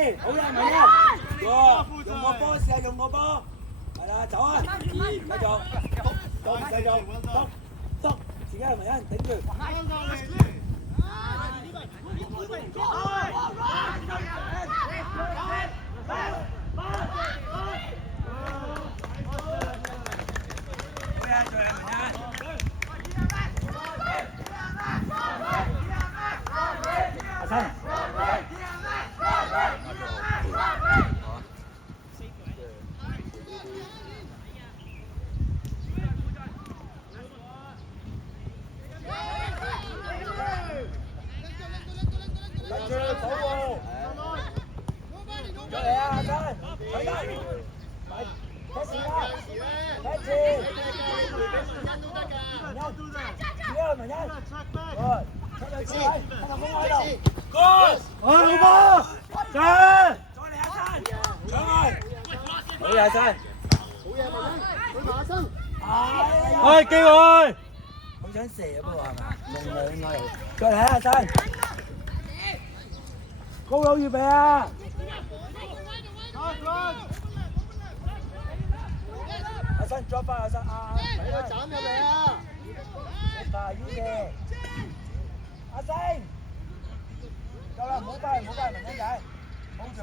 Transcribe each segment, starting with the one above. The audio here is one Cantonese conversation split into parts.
đi, hữu ra mày nha. Rồi, dùng một波試下用個波，係啦，走啊，繼續，繼續，篤，自己係咪有人頂住？阿生。Ơi機會，好想射啊不過係嘛？用兩個嚟，再嚟阿生，高佬預備啊！阿生 drop 翻阿生啊！俾佢斬入嚟啊！大於嘅，阿生，夠啦，唔好翻，文欣仔 ，hold 住。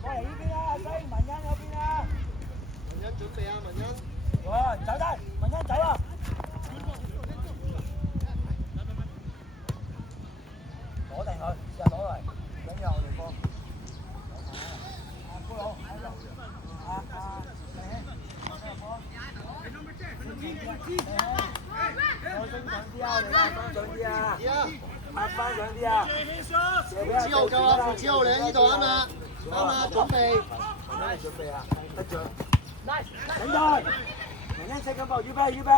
過嚟呢邊啊，阿生，文欣嗰邊啊！文欣準備啊，文欣。哇，走得，文欣走啦！攞定佢，試下攞嚟，緊要我哋波。高佬，再升上啲啊！你拉翻上啲啊！拍翻上啲啊！之後夠啦，之後你喺呢度啊嘛，啱啦，準備。準備啊！得獎。等待，文欣射緊波，預備。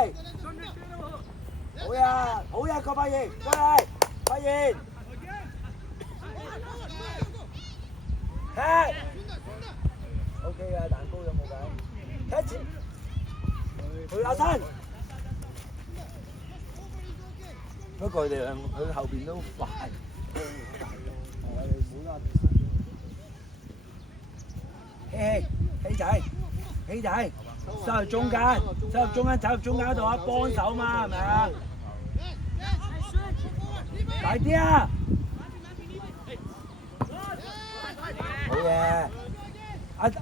好呀，郭柏賢，過嚟，柏賢。係。OK 嘅，蛋糕有冇計？開始。去阿生。不過佢後邊都快。希仔，收入中間，走入中間嗰度啊，幫手嘛，係咪啊？大啲啊！好嘢！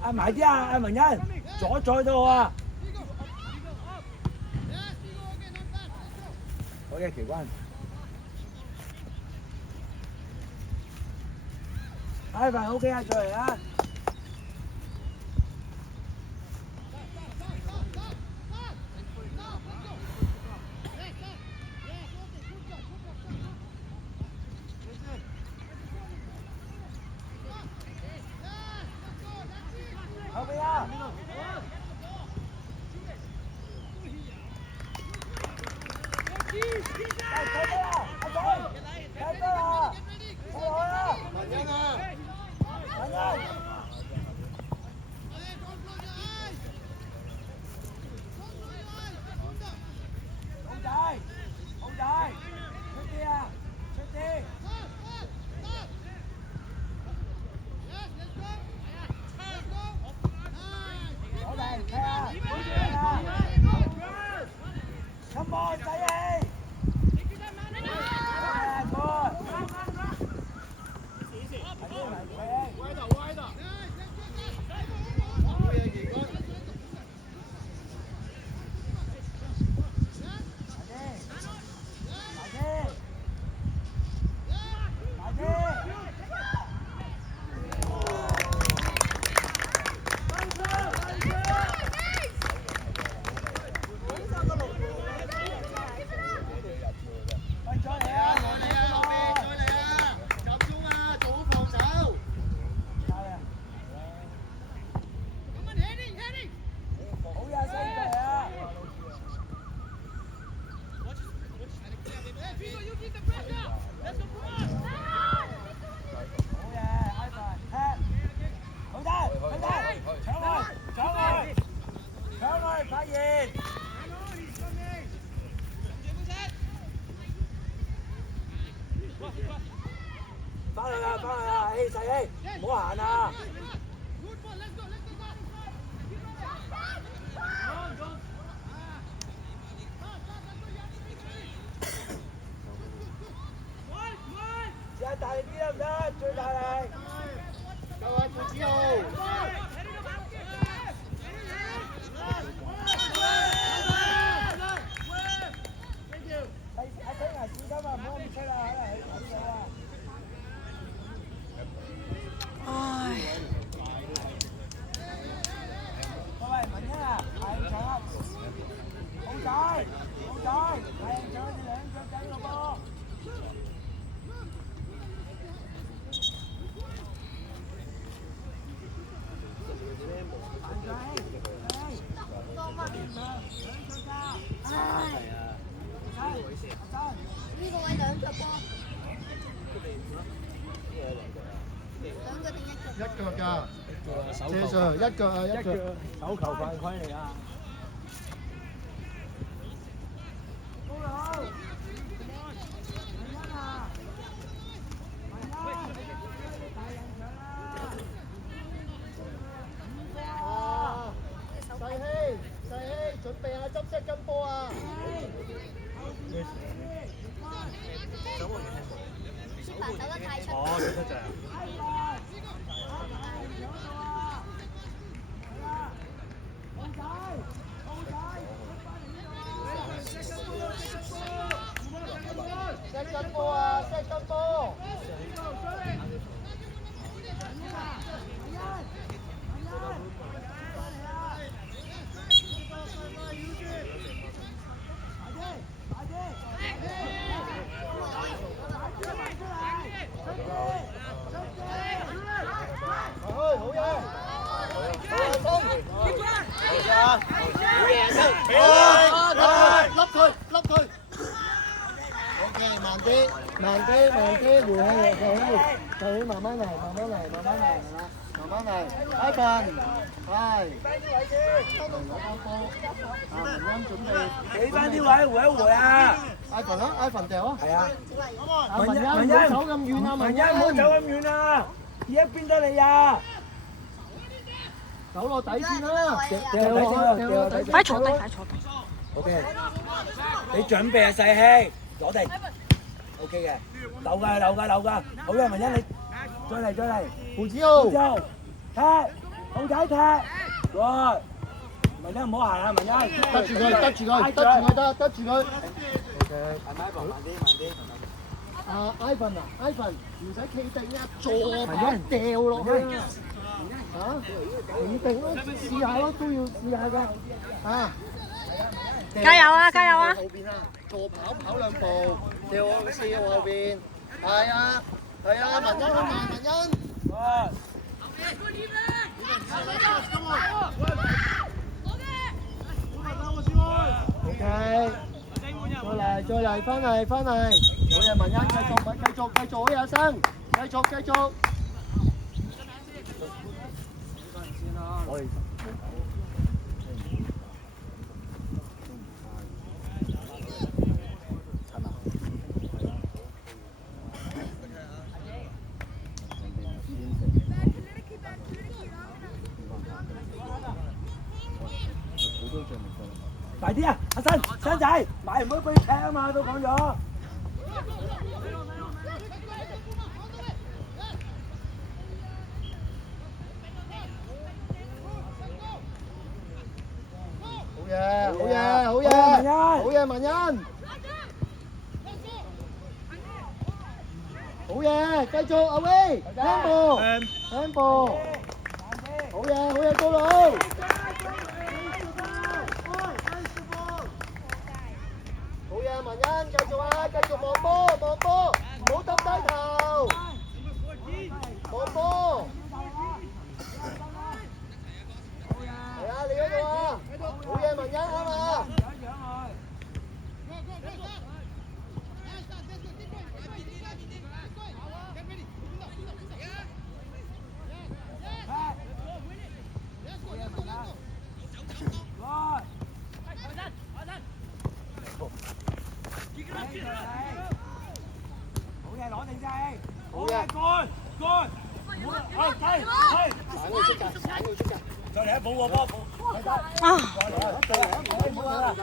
阿埋啲啊，阿文欣，左喺度啊！好嘅，奇關。快 OK 啊，再嚟啊！後邊啊！唔好行啊！試下大力啲得唔得？最大力！夠啊，傅子豪！阿仔啊，小心啊，唔好咁出啦，可能佢咁樣啊！唉。喂，文欣啊，係唔搶啊？好仔，好仔，係唔搶你兩腳仔個波？呢個位兩腳波，兩腳定一腳？一腳㗎，謝 Sir 一腳啊，一腳。手球犯規嚟啊！細希，準備下執色跟波啊！先白走得太出。哦，出得滯。色跟波啊，色跟波！慢啲，回氣，慢慢嚟，一份，係，文欣準備，企翻啲位，回一回啊！艾凡啊，艾凡掉啊！係啊，文欣唔好走咁遠啊！文欣唔好走咁遠啊！而家邊得你啊？走落底線啦，快坐低，快坐低。 OK， 你準備啊，細希，攞地 ，OK 嘅，留㗎，好嘅，文欣你再嚟，胡子豪，踢，好仔踢，喂，文欣唔好行啊，文欣，得住佢，得住佢。OK，慢啲。啊，Ivan，唔使企定啊，坐跑掉落去啊！嚇，企定咯，試下咯，都要試下㗎，嚇。 加油啊！加油啊！後邊啊，助跑兩步，掉後邊，係啊，文欣。OK，再嚟，翻嚟，好嘢，文欣繼續，好有聲，繼續。快啲啊！阿新仔，買唔好俾佢踢啊嘛，都講咗。好嘢，文欣。好嘢，繼續，阿威，聽步，好嘢，高佬。好嘢，文欣，繼續啊，繼續望波，唔好耷低頭，望波。係啊，你嗰度啊，好嘢，文欣啱啊。好嘢，攞定先，好嘢，乾，好，佢出界，鏟佢出界。再嚟一步喎，波！啊！唔緊要啊，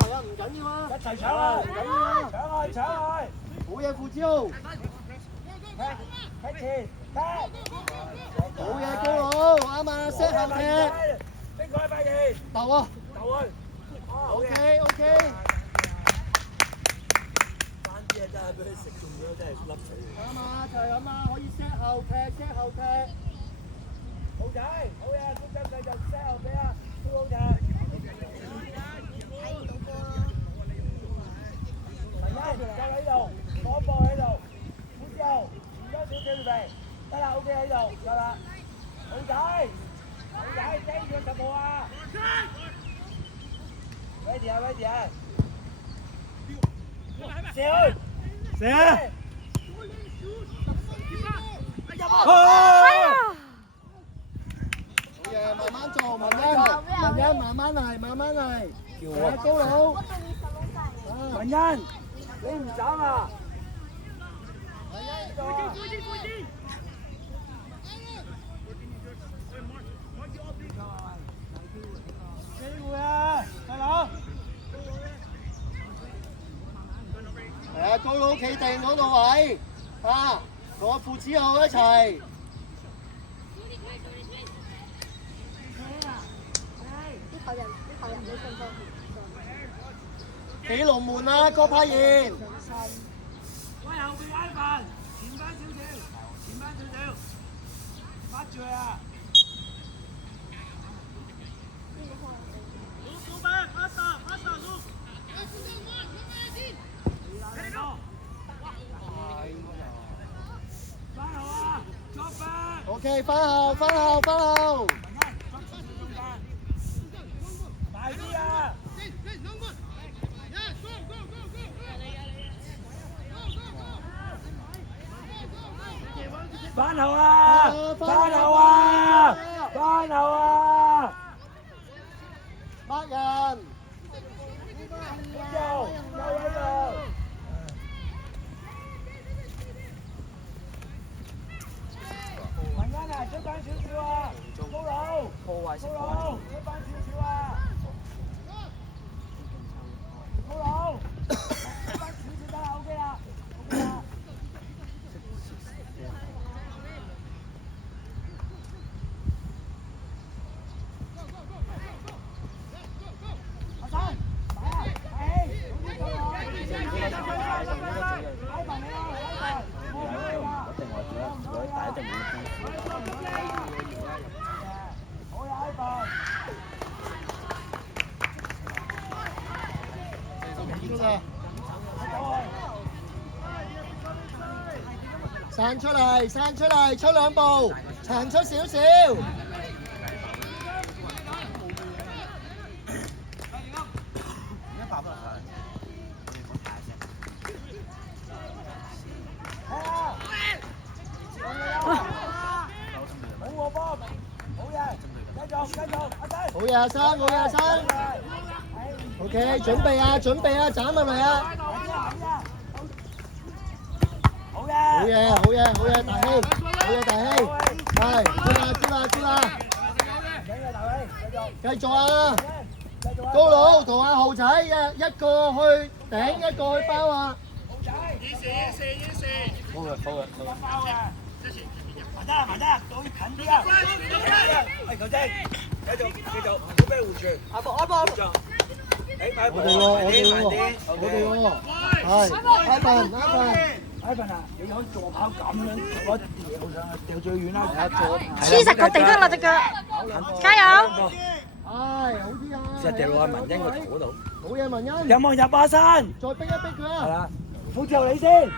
係啊，唔緊要啊，一齊搶啊！唔緊要啊，搶去搶去！好嘢，傅超，踢前踢！好嘢，高佬，啱啊，set 後踢，逼佢快啲！鬥啊鬥佢，OK OK，翻啲啊真係俾佢食中咗，真係笠死佢。啱啊，就係咁啊，可以 set 後踢，set 後踢。好仔，好嘢，公仔繼續 set 後邊啊，都好踢。睇唔到波咯。文欣就喺度，攞波喺度，好之後唔該少少預備，得啦 ，OK 喺度，得啦。好仔，好仔，盯住10步啊 ！ready 啊 ，ready 啊！射去，射！好嘢，慢慢做，文欣，慢慢嚟，慢慢嚟。係啊，高佬。文欣，你唔斬啊？文欣做啊！機會啊，大佬！係啊，高佬企定嗰個位，啊，同我父子號一齊。啲球人唔會信到。企龍門啊，郭柏賢。喂，後邊挨飯，前翻少少，前翻少少，發住佢啊！OK， 翻後，翻後，翻後。大啲啊！翻後啊！翻後啊！翻後啊！乜人？又喺度。文欣啊，出翻少少啊！高佬，高佬，出翻少少啊！高佬，出翻少少得啦 ，OK 啦 ，OK 啦。阿生，嚟啊！係，總之夠啦。擺埋你啦，擺埋。好呀，iPhone。散出嚟，散出嚟，出兩步，長出少少。好波，好嘢，繼續，阿仔。好嘢，阿生，好嘢，阿生。OK， 準備啊，準備啊，斬入嚟啊！好嘢，好嘢，好嘢，好嘢，大希，好嘢，大希，係，接啦，繼續啊！高佬同阿豪仔一個去頂，一個去包啊！好嘅。麻得，到近啲啊！係球精，繼續，唔好俾佢護住。阿博，我哋喎，係，Ivan 啊，你可以助跑咁樣攞掉上去，掉最遠啦，黐實個地得啦隻腳，加油！唉，好啲啊！實掉落阿文欣個頭嗰度。好嘢，文欣。有冇入阿山？再逼一逼佢啊！係啦，副之後你先。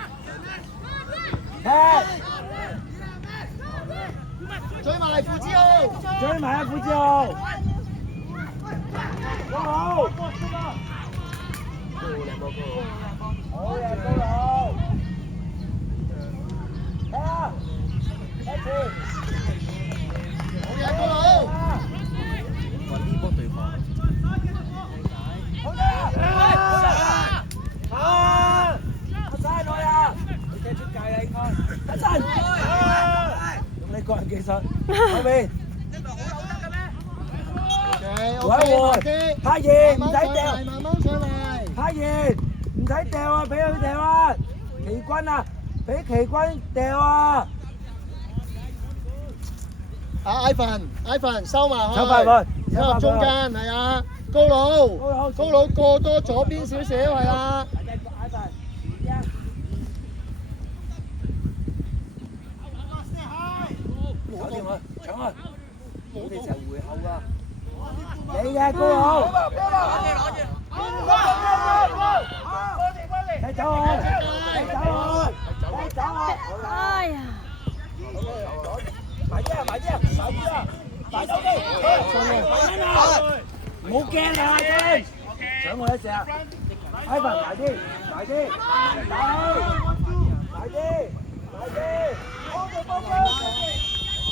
追埋傅之浩，追埋阿傅之浩。高佬。好嘢，高佬。睇下，一次。好嘢，高佬。揾呢波對方。好嘢！阿山來啊！你踢出界啦應該。阿山。用你個人技術。後邊。OK，拍完唔使掉，慢慢上嚟。拍完唔使掉啊，俾佢掉啊！奇軍啊，俾奇軍掉啊！啊 ，Ivan 收埋去，收埋佢，收入中間係啊，高佬過多左邊少少係啦。搞掂佢，搶佢！我哋成日回後㗎。你嘅高佬，你走開，你走開，你走開。哎呀！埋啲啊，埋啲啊，手啊，大手機，唔好驚啊，驚！搶我一隻啊！Ivan埋啲，埋啲，埋啲，埋啲，幫佢幫佢。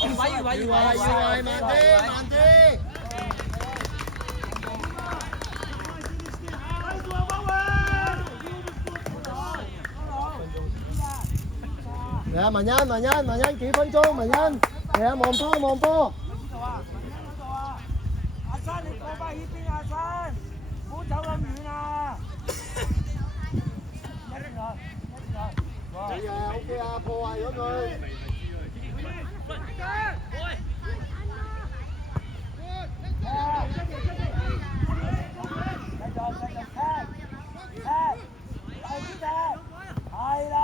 越位，慢啲。嚟啊，文欣幾分鐘，文欣嚟啊，望波。阿生，你過翻呢邊，阿生，唔好走咁遠啊！一邊來。係啊 ，OK 啊，破壞咗佢。係啦。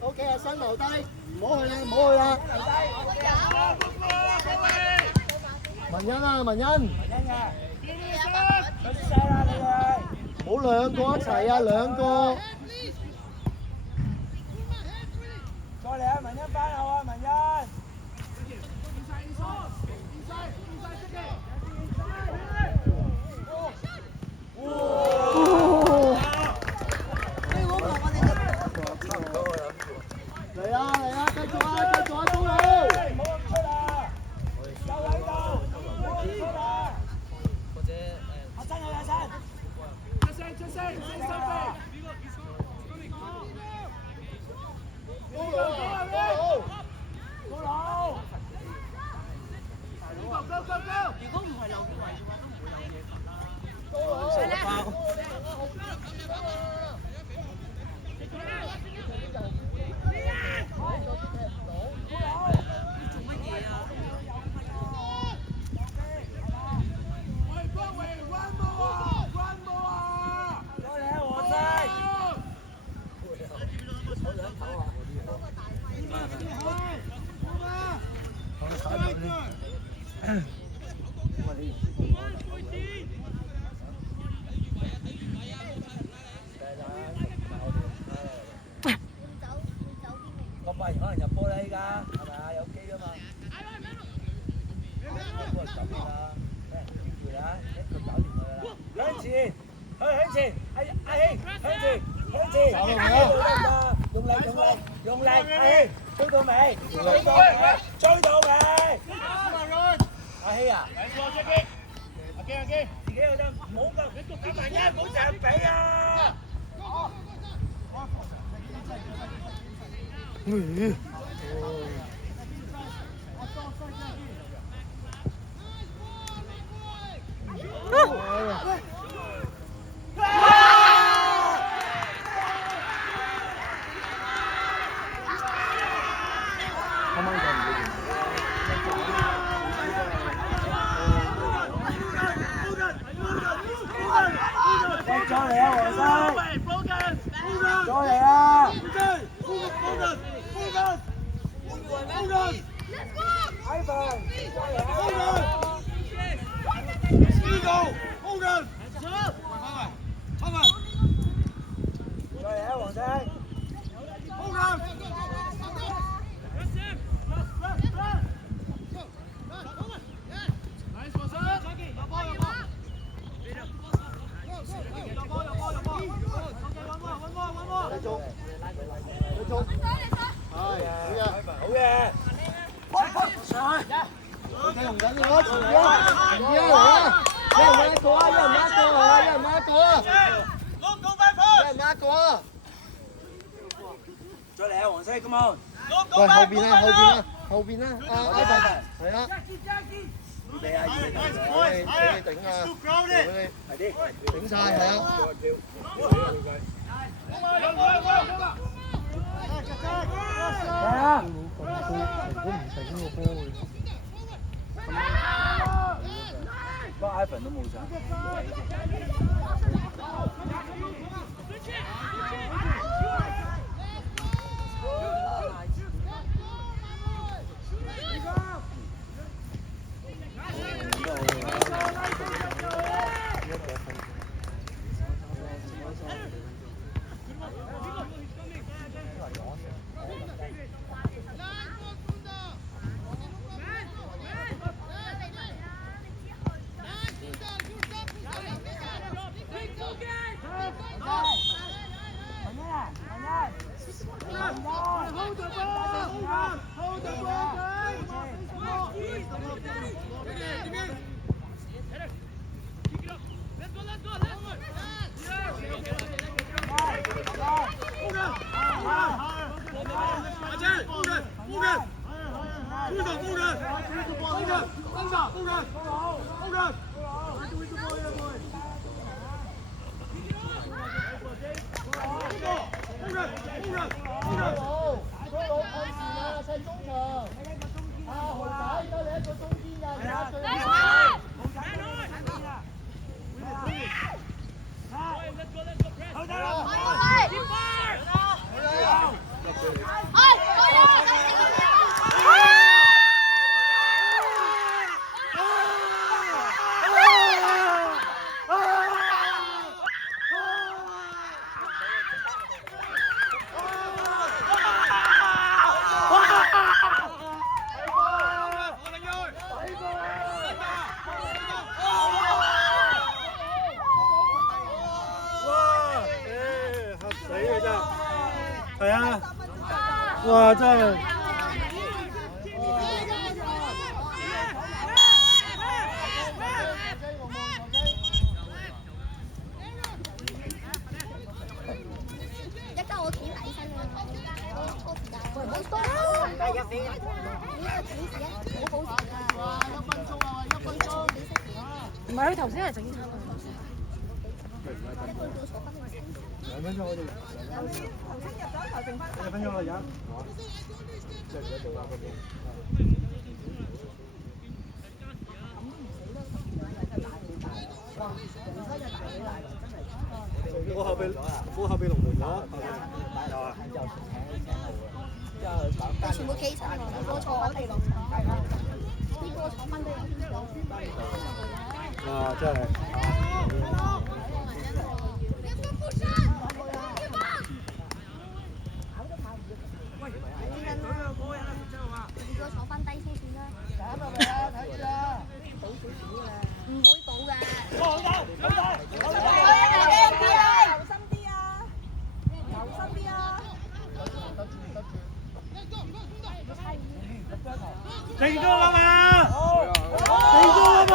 OK 啊，新留低，唔好去啦。文欣啊，文欣，唔好兩個一齊啊，兩個。再嚟啊，文欣翻後啊，文欣。嚟啊，繼續啊，高佬！唔好咁出啊！又喺度，唔好咁出啊！阿生有阿生，出聲！高佬！如果唔係劉建維嘅話，都唔會有嘢發啦。咁快可能入波啦依家，係咪啊？有機啊嘛。波就咁啦，記住啦，一腳搞掂佢啦。向前，阿興，向前，用力，阿興，追到未？阿希啊！自己有得，唔好咁1萬1，唔好成日俾啊！再嚟啊，黃生！再嚟啊！Ivan，再嚟啊，黃生！再嚟啊，黃生，come on！喂，後邊啊！後邊啦，Ivan 係啊，你啊，俾你頂啊，快啲，頂晒係啊。係啊。個 Ivan 都冇晒。係啊！哇，真係〜一家我企埋起身啊！拖時間，唔好多，係入邊。呢個幾時啊？好好時啊！哇，1分鐘啊！1分鐘。唔係佢頭先係整親啊。2分鐘我哋。頭先入咗球，剩翻1分鐘啦，而家。我後備龍門咗，有啊。全部企晒，我坐翻地落。呢個坐翻地落。哇！真係。你叫我坐翻低先算啦。斬係咪啊？睇住啊！唔會補㗎。好大，好大，好大！留心啲啊！留心啲啊！定咗啦嘛！定咗啦嘛！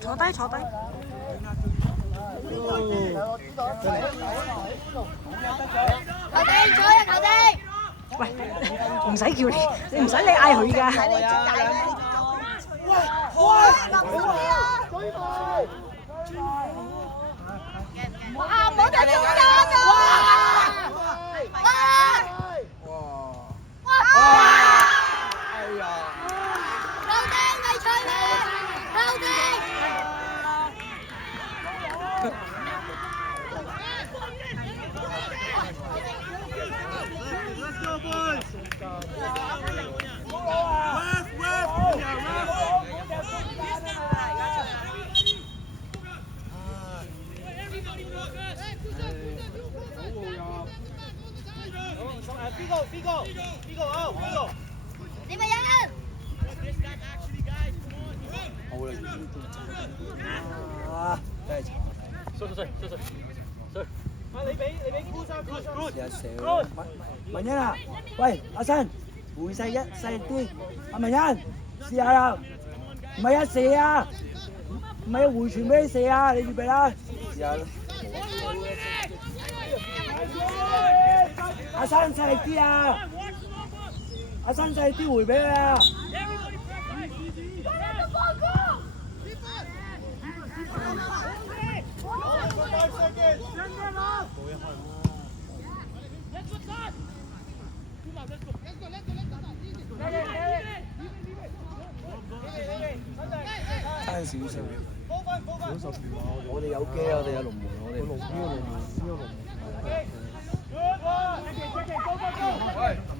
坐低坐低。球地坐啊球地！喂，唔使叫你，你唔使你嗌佢㗎。睇你點解咧？留心啲啊！哇！唔好再中啦！哇！哎呀！啊，真係慘。試下射喎。文欣啊，喂，阿新，回細啲。阿文欣，試下啦。唔係啊，射啊！唔係啊，回傳俾你射啊！你預備啦，試下啦。阿生細力啲啊！阿生細力啲回俾佢啊！差少少。我哋有機啊！我哋有龍門，我哋龍門。